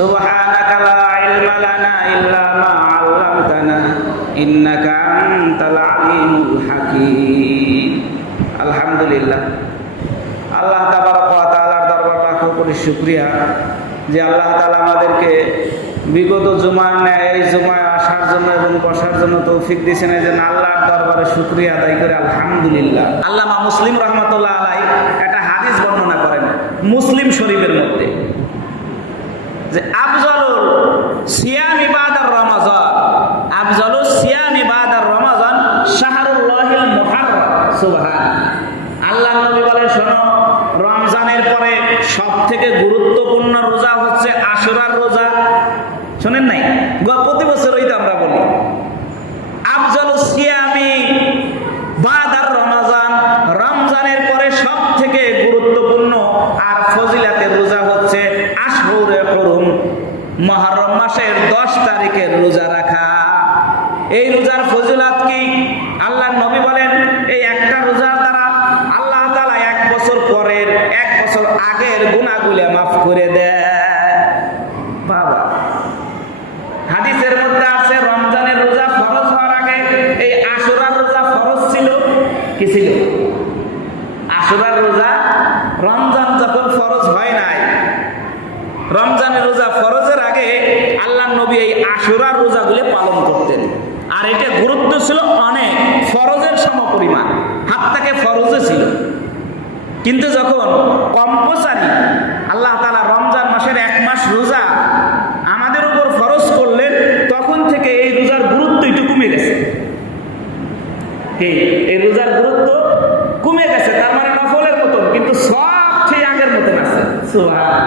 সুবহানাকা লা ইলমা লানা ইল্লা মা 'আল্লামতানা ইন্নাকা আনতাল আলিমুল হাকীম। আলহামদুলিল্লাহ, আল্লাহ তাবারক ওয়া তাআলার দরবারে লাখো কোটি শুকরিয়া যে আল্লাহ তাআলা আমাদেরকে বিগত জুমার ন্যায় এই জুমায় আসার জন্য এবং বসার জন্য তৌফিক দিয়েছেন। এই জন্য আল্লাহর দরবারে শুকরিয়া আদায় করে আলহামদুলিল্লাহ। আল্লামা মুসলিম রহমাতুল্লাহ আলাইহি একটা হাদিস বর্ণনা করেন মুসলিম শরীফের মধ্যে, যে আফজালুল সিয়াম ইবাদার রমাজান, আফজালুস সিয়াম ইবাদার রমাজান শাহরুল্লাহিল মুহাররম। সুবহানাল্লাহ। আল্লাহ নবী বলেন, শোনো, রমজানের পরে সবথেকে গুরুত্বপূর্ণ রোজা হচ্ছে আশুরার রোজা। শোনেন নাই? প্রতি বছরই তো আমরা বলি আফজালুস সিয়ামি বাদার রমাজান, রমজানের পরে সবথেকে গুরুত্বপূর্ণ আর ফজিলাতের রোজা হচ্ছে আশহুরে হুরুম, মুহররম মাসের 10 তারিখের রোজা রাখা। এই রোজার ফজিলত কি? আল্লাহর নবী বলেন, এই একটা রোজার দ্বারা আল্লাহ তাআলা 1 বছর পরের 1 বছর আগের গুনাহগুলো মাফ করে দেয়। বাবা, হাদিসের মধ্যে আছে রমজানের রোজা ফরজ হওয়ার আগে এই আশুরার রোজা ফরজ ছিল। কি ছিল? আশুরার রোজা রমজান যখন ফরজ হয় নাই, রমজানের রোজা ফরজের আগে আল্লাহর নবী এই আশুরার রোজাগুলো পালন করতেন। আর এটা গুরুত্ব ছিল অনেক, ফরজের সমপরিমাণ, হাত থেকে ফরজে ছিল। কিন্তু যখন কম্পালসারি আল্লাহ তাআলা রমজান মাসের 1 মাস রোজা আমাদের উপর ফরজ করলেন, তখন থেকে এই রোজার গুরুত্ব একটু কমে গেছে। এই রোজার গুরুত্ব কমে গেছে, তার মানে নফলের মতন, কিন্তু সব ঠিক আগের মতন আছে। সুবহানাল্লাহ।